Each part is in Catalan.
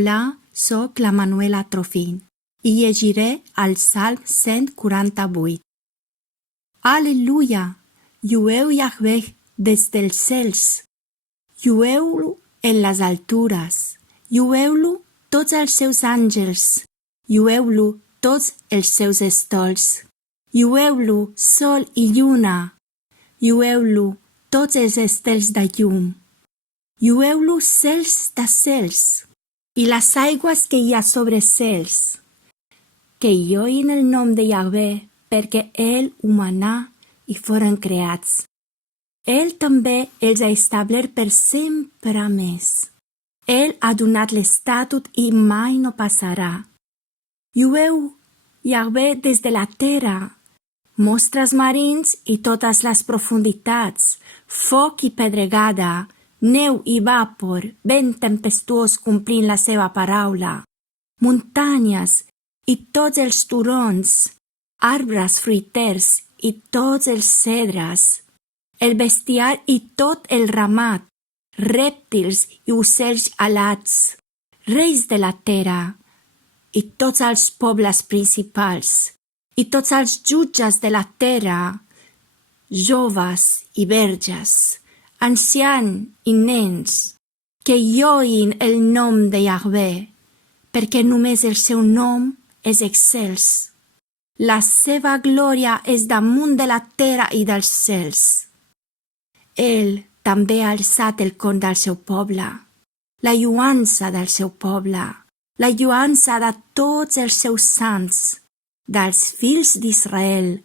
Hola, soc la Manuela Trofin i llegiré el Salm 148. Aleluia! Llueu Yahvé des dels cels. Llueu-lo en les altures. Llueu-lo tots els seus àngels. Llueu-lo tots els seus estols. Llueu-lo sol i lluna. Llueu-lo tots els estels de llum. Llueu-lo cels de cels i les aigües que hi ha sobre cels. Que lloin el nom de Yahvé, perquè ell ho manà i foren creats. Ell també els ha establert per sempre més. Ell ha donat l'estatut i mai no passarà. Llueu Yahvé des de la terra, monstres marins i totes les profunditats, foc i pedregada, neu i vapor, vent tempestuós complint la seva paraula, muntanyes i tots els turons, arbres fruiters i tots els cedres, el bestiar i tot el ramat, rèptils i ocells alats, reis de la terra i tots els pobles principals i tots els jutges de la terra, joves i verges, ancians i nens, que lloin el nom de Yahvé, perquè només el seu nom és excels. La seva glòria és damunt de la terra i dels cels. Ell també ha alçat el con del seu poble, la lluança del seu poble, la lluança de tots els seus sants, dels fills d'Israel,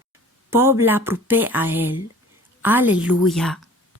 poble proper a ell. Aleluia!